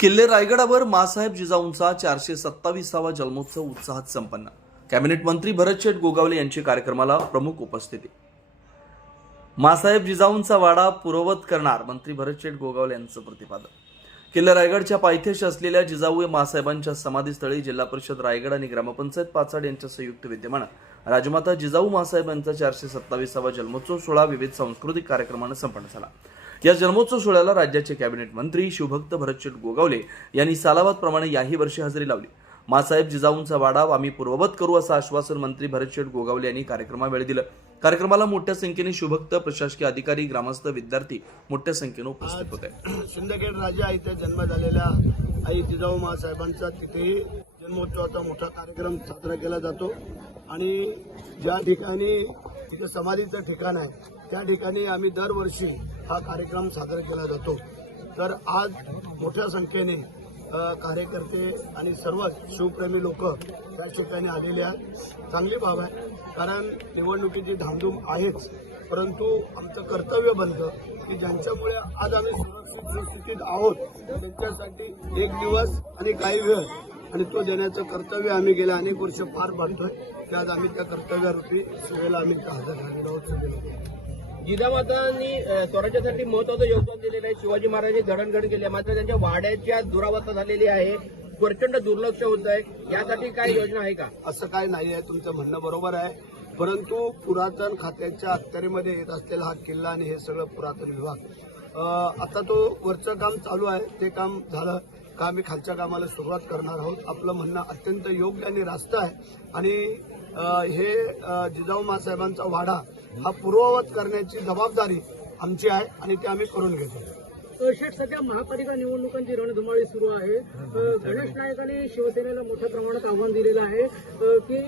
किल्ले रायगडावर मासाहेब जिजाऊंचा 427वा जन्मोत्सव उत्साहात संपन्न। कॅबिनेट मंत्री भरतशेठ गोगावले यांची कार्यक्रमाला प्रमुख उपस्थिती। मासाहेब जिजाऊंचा वाडा पूर्ववत करणार मंत्री भरतशेठ गोगावले यांचं प्रतिपादन। किल्ले रायगडच्या पायथ्याशी असलेल्या जिजाऊ मासाहेबांच्या समाधीस्थळी जिल्हा परिषद रायगड आणि ग्रामपंचायत पाचाड यांच्या संयुक्त विद्यमाने राजमाता जिजाऊ मासाहेब यांचा 427वा जन्मोत्सव सोहळा विविध सांस्कृतिक कार्यक्रमांनी संपन्न झाला। या जन्मोत्सव सोहळ्याला राज्याचे कॅबिनेट मंत्री शिवभक्त भरतशेठ गोगावले यांनी सालाबादप्रमाणे याही वर्षी हजेरी लावली। मासाहेब जिजाऊंचा वाडा आम्ही पूर्ववत करू असं आश्वासन मंत्री भरतशेठ गोगावले यांनी कार्यक्रमावेळी दिलं। कार्यक्रमाला मोठ्या संख्येने शिवभक्त, प्रशासकीय अधिकारी, ग्रामस्थ, विद्यार्थी मोठ्या संख्येने उपस्थित होते। सिंदखेड राजा इथे जन्म झालेल्या आई जिजाऊ मासाहेबांचा तिथेही जन्मोत्सवाचा मोठा कार्यक्रम साजरा केला जातो आणि ज्या ठिकाणी तिथे समाधीचं ठिकाण आहे त्या ठिकाणी आम्ही दरवर्षी हा कार्यक्रम साजरा केला जातो। तर आज मोठ्या संख्येने कार्यकर्ते आणि सर्व शिवप्रेमी लोक त्या ठिकाणी आलेले आहेत। चांगली बाब आहे, कारण निवडणुकीची धामधूम आहेच, परंतु आमचं कर्तव्य बनतं की ज्यांच्यामुळे आज आम्ही सुरक्षित स्थितीत आहोत त्यांच्यासाठी एक दिवस आणि काही वेळ आणि तो देण्याचं कर्तव्य आम्ही गेल्या अनेक वर्ष पार पाडतोय की आज आम्ही त्या कर्तव्यारूपी सेवेला आम्ही हजर झालेलो आहोत। जिजामातांनी स्वराज्यासाठी महत्वाचं योगदान दिलेलं आहे। शिवाजी महाराजांनी जडणघडण केली, मात्र त्यांच्या वाड्याच्या दुरावस्था झालेली आहे, प्रचंड दुर्लक्ष होत आहे। यासाठी काय योजना आहे का? असं काय नाही आहे, तुमचं म्हणणं बरोबर आहे, परंतु पुरातन खात्याच्या अखत्यारीमध्ये येत असलेला हा किल्ला आणि हे सगळं पुरातन विभाग आता तो वरचं काम चालू आहे, ते काम झालं का आम्ही खालच्या कामाला सुरुवात करणार आहोत। आपलं म्हणणं अत्यंत योग्य आणि रास्त आहे आणि हे जिजाऊ मासाहेबांचा वाडा हा पूर्ववत करण्याची जबाबदारी आमची आहे आणि ते आम्ही करून घेतो। शेठ, सध्या महापालिका निवडणुकांची रणधुमाळी सुरू आहे। गणेश नाईकांनी शिवसेनेला मोठ्या प्रमाणात आव्हान दिलेलं आहे की